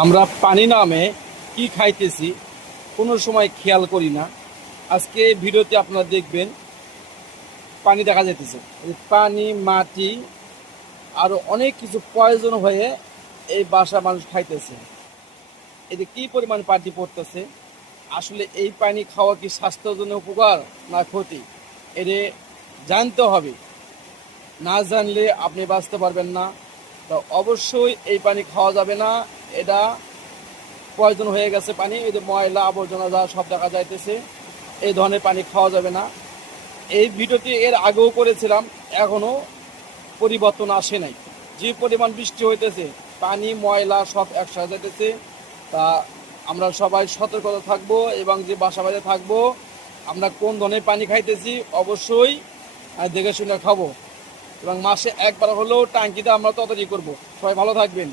আমরা পানি নামে কি খাইতেছি কোনো সময় খেয়াল করি না। আজকে ভিডিওতে আপনারা দেখবেন পানি দেখা যাইতেছে, এই পানি, মাটি, আরো অনেক কিছু প্রয়োজন হয়ে এই বাসা মানুষ খাইতেছে। এতে কি পরিমাণ পানি পড়তেছে, আসলে এই পানি খাওয়া কি স্বাস্থ্যের জন্য উপকার না ক্ষতি, এতে জানতে হবে। না জানলে আপনি বাঁচতে পারবেন না। তো অবশ্যই এই পানি খাওয়া যাবে না। এটা প্রয়োজন হয়ে গেছে পানি, এই যে ময়লা আবর্জনা যা সব দেখা যাইতেছে, এই ধরনের পানি খাওয়া যাবে না। এই ভিডিওটি এর আগেও করেছিলাম, এখনো পরিবর্তন আসে নাই। যে পরিমাণ বৃষ্টি হইতেছে, পানি ময়লা সব একসাথে যাইতেছে। তা আমরা সবাই সতর্কতা থাকবো এবং যে বাসা বাড়িতে থাকবো, আমরা কোন ধরনের পানি খাইতেছি অবশ্যই দেখে শুনে খাবো, এবং মাসে একবার হলেও ট্যাঙ্কিতে আমরা তদারকি করবো। সবাই ভালো থাকবেন।